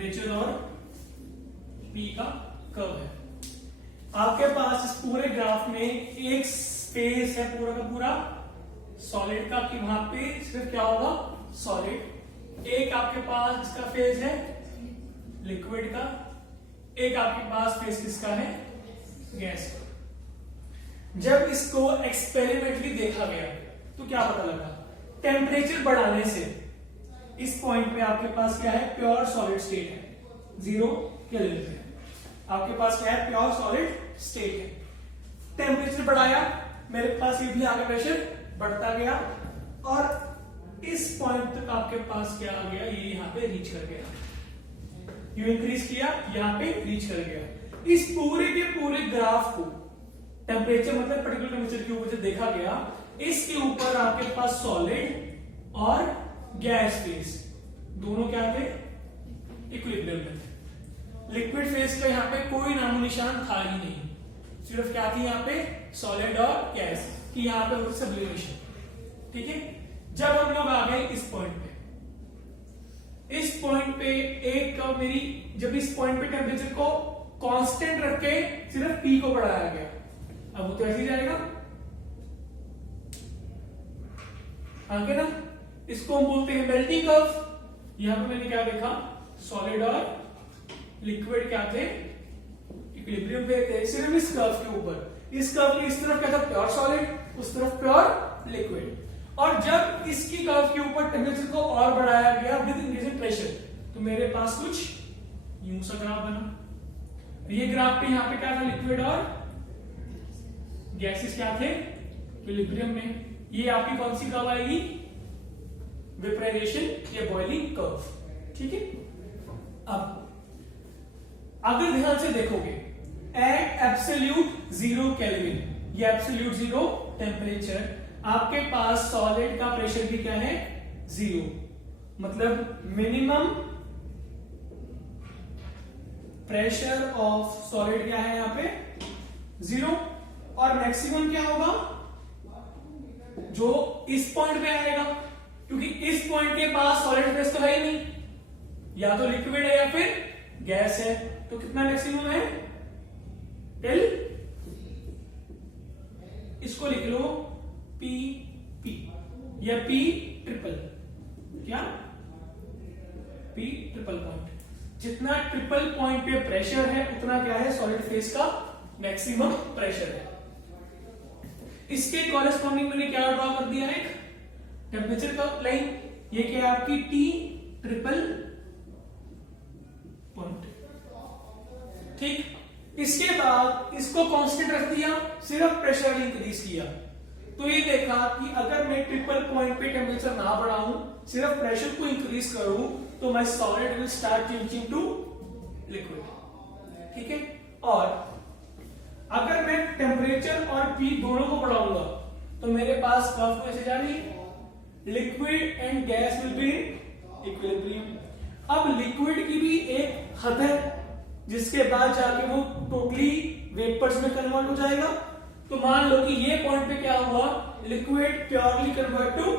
Temperature और P का curve है। आपके पास इस पूरे ग्राफ में एक स्पेस है पूरा का पूरा सॉलिड का, कि वहां पे सिर्फ क्या होगा सॉलिड। एक आपके पास इसका फेज है लिक्विड का, एक आपके पास फेज किसका है गैस का। जब इसको एक्सपेरिमेंटली देखा गया तो क्या पता लगा, टेम्परेचर बढ़ाने से इस पॉइंट पे आपके पास क्या है प्योर सॉलिड स्टेट है, 0 केल्विन पे आपके पास क्या है प्योर सॉलिड स्टेट है। टेम्परेचर बढ़ाया, मेरे पास ये भी आगे प्रेशर बढ़ता गया और इस पॉइंट तक आपके पास क्या आ गया, ये यहां पे रीच कर गया। यू इंक्रीज किया, यहां पे रीच कर गया। इस पूरे के पूरे ग्राफ को टेम्परेचर मतलब पर्टिकुलर टेम्परेचर के ऊपर देखा गया, इसके ऊपर आपके पास सॉलिड और गैस फेज दोनों क्या थे इक्विलिब्रियम में थे। लिक्विड फेज का यहाँ पे कोई नामो निशान था ही नहीं, सिर्फ क्या थी यहाँ पे सॉलिड और गैस की यहाँ पे सब्लिमेशन। ठीक है, जब हम लोग आ गए इस पॉइंट पे एक मेरी जब इस पॉइंट पे टेम्परेचर को कांस्टेंट रख के सिर्फ P को बढ़ाया गया, अब वो तो ऐसे ही जाएगा आगे ना, इसको हम बोलते हैं मेल्टिंग कर्व। यहां पे मैंने क्या देखा, सॉलिड और लिक्विड क्या थे इक्विलिब्रियम पे थे, सिर्फ इस कर्व के ऊपर। इस कर्व के इस तरफ क्या था प्योर सॉलिड, उस तरफ प्योर लिक्विड। और जब इसकी कर्व के ऊपर टेम्परेचर को और बढ़ाया गया विद इंक्रीजिंग प्रेशर, तो मेरे पास कुछ यूं सा ग्राफ बना। ये ग्राफ पे यहाँ पे क्या था लिक्विड और गैसेस क्या थे इक्विलिब्रियम में। ये आपकी कौन सी कर्व आएगी, वेपराइजेशन या बॉइलिंग कर्व। ठीक है, अब अगर ध्यान से देखोगे एट एब्सोल्यूट 0 केल्विन, ये एब्सोल्यूट 0 टेम्परेचर, आपके पास सॉलिड का प्रेशर भी क्या है 0, मतलब मिनिमम प्रेशर ऑफ सॉलिड क्या है यहाँ पे 0, और मैक्सिमम क्या होगा जो इस पॉइंट पे आएगा, क्योंकि इस पॉइंट के पास सॉलिड फेज तो है ही नहीं, या तो लिक्विड है या फिर गैस है। तो कितना मैक्सिमम है टिल, इसको लिख लो पी पी या पी ट्रिपल, क्या पी ट्रिपल पॉइंट। जितना ट्रिपल पॉइंट पे प्रेशर है उतना क्या है सॉलिड फेज का मैक्सिमम प्रेशर है। इसके कॉरेस्पॉन्डिंग मैंने क्या ड्रॉ कर दिया है टेम्परेचर का लाइन, ये क्या है आपकी टी ट्रिपल पॉइंट। ठीक, इसके बाद इसको कांस्टेंट रख दिया, सिर्फ प्रेशर इंक्रीज किया, तो ये देखा कि अगर मैं ट्रिपल पॉइंट पे टेम्परेचर ना बढ़ाऊं, सिर्फ प्रेशर को इंक्रीज करूं, तो my solid will start changing to liquid. ठीक है, और अगर मैं टेम्परेचर और P दोनों को बढ़ाऊंगा तो मेरे पास कर्व कैसे जा रही है, liquid and gas will be equilibrium. अब लिक्विड की भी एक हद है जिसके बाद जाके वो टोटली वेपर्स में कन्वर्ट हो जाएगा। तो मान लो कि ये पॉइंट पे क्या हुआ, liquid purely convert to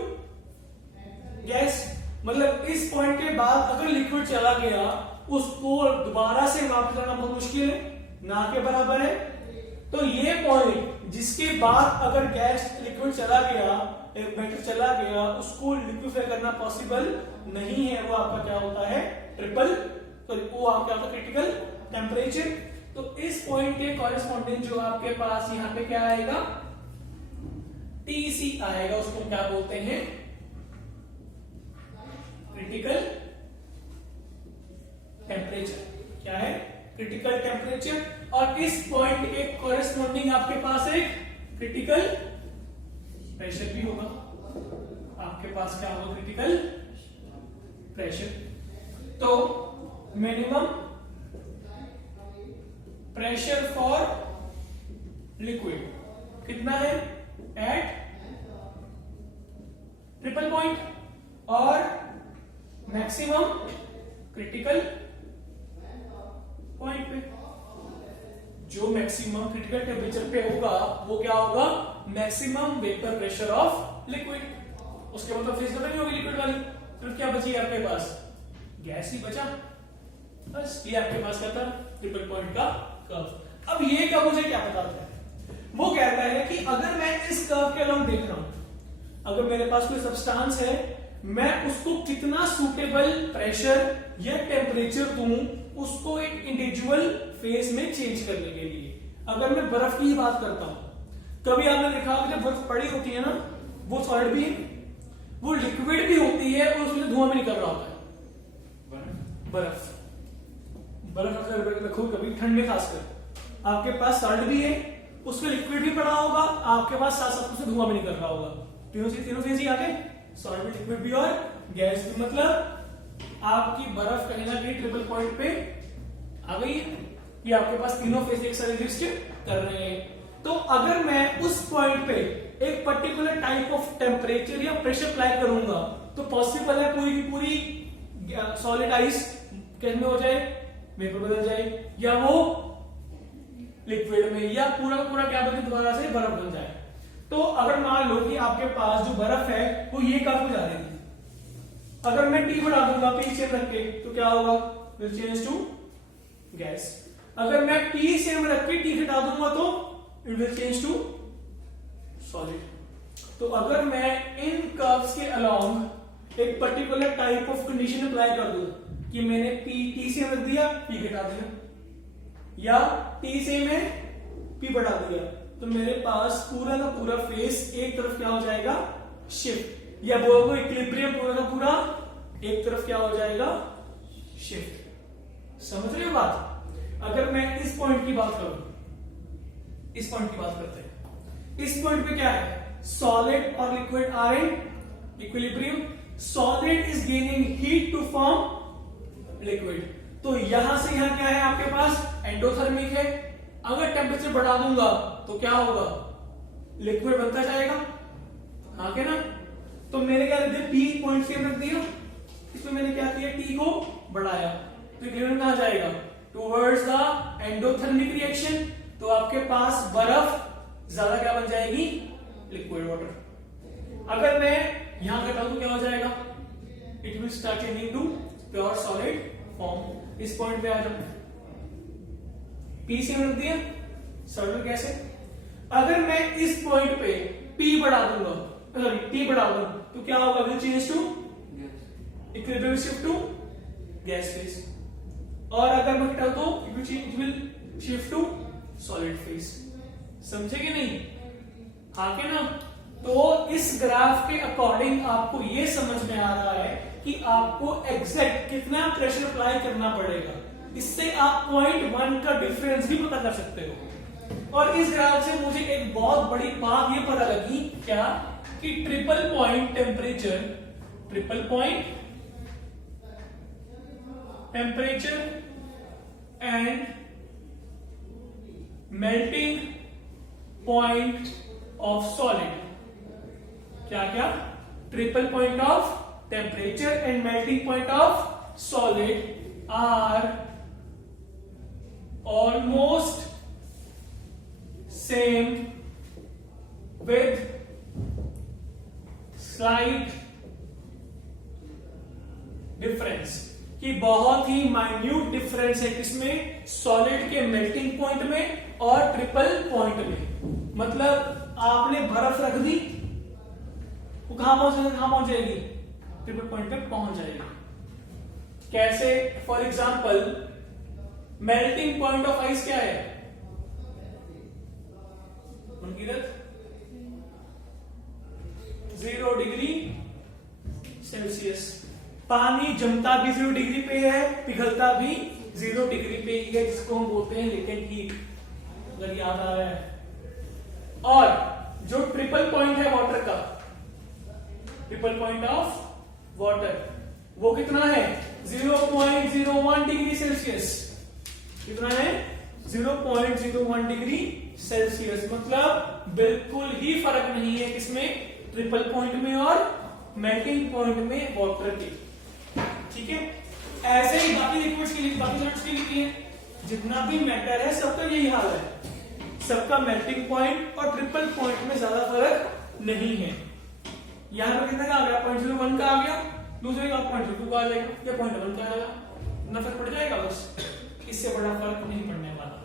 gas, मतलब इस पॉइंट के बाद अगर लिक्विड चला गया उसको दोबारा से वापस लाना बहुत मुश्किल है, ना के बराबर है। तो ये पॉइंट जिसके बाद अगर गैस लिक्विड चला गया, मेटल चला गया, उसको लिक्विफाई करना पॉसिबल नहीं है, वो आपका क्या होता है ट्रिपल, तो वो आपका होता है क्रिटिकल टेम्परेचर। तो इस पॉइंट के कॉरेस्पॉन्डिंग जो आपके पास यहाँ पे क्या आएगा TC आएगा, उसको क्या बोलते हैं क्रिटिकल टेम्परेचर। क्या है क्रिटिकल टेम्परेचर, और इस पॉइंट के कॉरेस्पॉन्डिंग आपके पास एक क्रिटिकल प्रेशर भी होगा। आपके पास क्या होगा क्रिटिकल प्रेशर। तो मिनिमम प्रेशर फॉर लिक्विड कितना है एट ट्रिपल पॉइंट, और मैक्सिमम क्रिटिकल पॉइंट पे। जो मैक्सिमम क्रिटिकल टेम्परेचर पे होगा वो क्या होगा maximum vapour pressure of liquid. उसके मतलब फेज खत्म नहीं होगी लिक्विड वाली, सिर्फ क्या बची आपके पास गैस ही बचा। बस ये आपके पास क्या था, ट्रिपल पॉइंट का कर्व। अब ये कर्व मुझे क्या बताता है, वो कहता है कि अगर मैं इस कर्व के अलोंग देख रहा हूं, अगर मेरे पास कोई सब्सटेंस है, मैं उसको कितना सूटेबल प्रेशर या टेम्परेचर दूं उसको एक इंडिविजुअल फेज में चेंज करने के लिए। अगर मैं बर्फ की बात करता हूं, कभी आपने देखा होगा जब बर्फ पड़ी होती है ना, वो सॉलिड भी है, वो लिक्विड भी होती है और उसमें धुआं भी निकल रहा होता है। बर्फ अगर रखो कभी ठंड में, खासकर आपके पास सॉलिड भी है, उसमें लिक्विड भी पड़ा होगा, आपके पास साथ साथ उससे धुआं भी निकल रहा होगा। तीनों फेज ही आ गए, सॉलिड भी, लिक्विड भी और गैस भी। मतलब आपकी बर्फ कहीं ना कहीं ट्रिपल पॉइंट पे आ गई है कि आपके पास तीनों फेज एक साथ एग्जिस्ट कर रहे हैं। तो अगर मैं उस पॉइंट पे एक पर्टिकुलर टाइप ऑफ टेम्परेचर या प्रेशर अप्लाई करूंगा तो पॉसिबल है पूरी की पूरी सॉलिड आइस कैसे हो जाए, वेपर बदल जाए, या वो लिक्विड में, या पूरा पूरा क्या बने दोबारा से बर्फ बन जाए। तो अगर मान लो कि आपके पास जो बर्फ है वो ये कप जा रही थी, अगर मैं टी बढ़ा दूंगा पी सेम रख के तो क्या होगा, विल चेंज टू गैस। अगर मैं टी सेम रख के टी घटा दूंगा तो it will change to solid. तो अगर मैं इन कर्व्स के अलोंग एक particular type of condition apply कर दूं कि मैंने टी सेम रख दिया, पी घटा दिया, या टी से में पी बढ़ा दिया, तो मेरे पास पूरा का पूरा फेस एक तरफ क्या हो जाएगा, शिफ्ट, या बोल दो इक्विलिब्रियम पूरा का पूरा एक तरफ क्या हो जाएगा, शिफ्ट। समझ रहे हो बात? अगर मैं इस पॉइंट की बात करूं, इस पॉइंट की बात करते हैं, इस पॉइंट पे क्या है, सॉलिड और liquid are in equilibrium, solid is gaining heat to form liquid. तो यहां से यहां क्या है आपके पास, एंडोथर्मिक है। अगर टेम्परेचर बढ़ा दूंगा तो क्या होगा, लिक्विड बनता जाएगा, हाँ के ना। तो मैंने क्या रख दिया, पी पॉइंट सेम रख दिया, इसमें मैंने क्या किया, टी को बढ़ाया, तो लिक्विड कहां जाएगा, टुवर्ड्स द एंडोथर्मिक रिएक्शन। तो आपके पास बर्फ ज्यादा क्या बन जाएगी, लिक्विड वाटर। अगर मैं यहां घटा दूं क्या हो जाएगा, it will start changing to pure solid form. इस पॉइंट पे आ जाओ, पी से रख दिया, सॉलिड गैस है। अगर मैं इस पॉइंट पे पी बढ़ा दूंगा, सॉरी टी बढ़ा दूं तो क्या होगा, will change to equilibrium, shift to gas phase. और अगर मैं घटा दो it will shift to solid phase. समझे कि नहीं, हाँ के ना। तो इस ग्राफ के अकॉर्डिंग आपको ये समझ में आ रहा है कि आपको एग्जैक्ट कितना प्रेशर अप्लाई करना पड़ेगा। इससे आप 0.1 का डिफरेंस भी पता कर सकते हो। और इस ग्राफ से मुझे एक बहुत बड़ी बात ये पता लगी, क्या, कि triple point temperature, triple point temperature and melting point of solid, क्या क्या, triple point of temperature and melting point of solid are almost same with slight difference, कि बहुत ही माइन्यूट डिफरेंस है किसमें, सॉलिड के मेल्टिंग पॉइंट में और triple point में। मतलब आपने बर्फ रख दी, वो कहां पहुंच जाएगी, ट्रिपल पॉइंट पे पहुंच जाएगी। कैसे, for example melting point of ice क्या है, मनकीरत, 0 डिग्री सेल्सियस। पानी जमता भी 0 डिग्री पे है, पिघलता भी 0 डिग्री पे ही है, जिसको हम बोलते हैं लेटेंट हीट, अगर याद आ रहा है। और जो ट्रिपल पॉइंट है वाटर का, ट्रिपल पॉइंट ऑफ वाटर, वो कितना है, 0.01 डिग्री सेल्सियस। कितना है, 0.01 डिग्री सेल्सियस। मतलब बिल्कुल ही फर्क नहीं है किसमें, ट्रिपल पॉइंट में और मेल्टिंग पॉइंट में वाटर के। ठीक है, ऐसे ही बाकी लिक्विड्स के लिए, बाकी सॉलिड्स के लिए है, जितना भी मैटर है सबका यही हाल है, सबका मेल्टिंग पॉइंट और ट्रिपल पॉइंट में ज्यादा फर्क नहीं है। यहां पर कितना का आ गया, 0.01 का आ गया, दूसरे का 0.02 का आ जाएगा, या 0.1 का आएगा, इतना फर्क पड़ जाएगा बस, इससे बड़ा फर्क नहीं पड़ने वाला।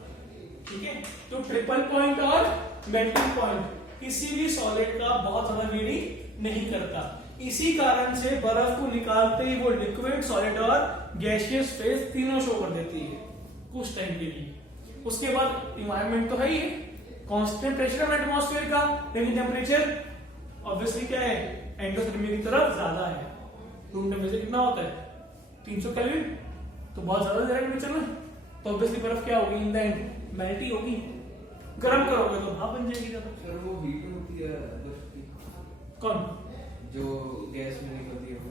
ठीक है, तो ट्रिपल पॉइंट और मेल्टिंग पॉइंट किसी भी सॉलिड का बहुत ज्यादा वेरी नहीं करता। इसी कारण से बर्फ को निकालते ही वो लिक्विड, सॉलिड और गैसियस फेज तीनों शो कर देती है कुछ टाइम के लिए। उसके बाद इन्वायरमेंट तो है ही है, कांस्टेंट प्रेशर है एटमॉस्फेयर का, लेकिन टेम्परेचर ऑब्वियसली क्या है, एंडोथर्मिक की तरफ ज्यादा है। रूम टेम्परेचर कितना होता है 300 केल्विन, तो बहुत ज्यादा दे रहा है टेम्परेचर में, तो ऑब्वियसली बर्फ क्या होगी इन द एंड मेल्ट ही होगी। गर्म करोगे तो भाप बन जाएगी ज्यादा। सर वो हीट होती है बर्फ की, कौन? जो गैस में निकलती है वो।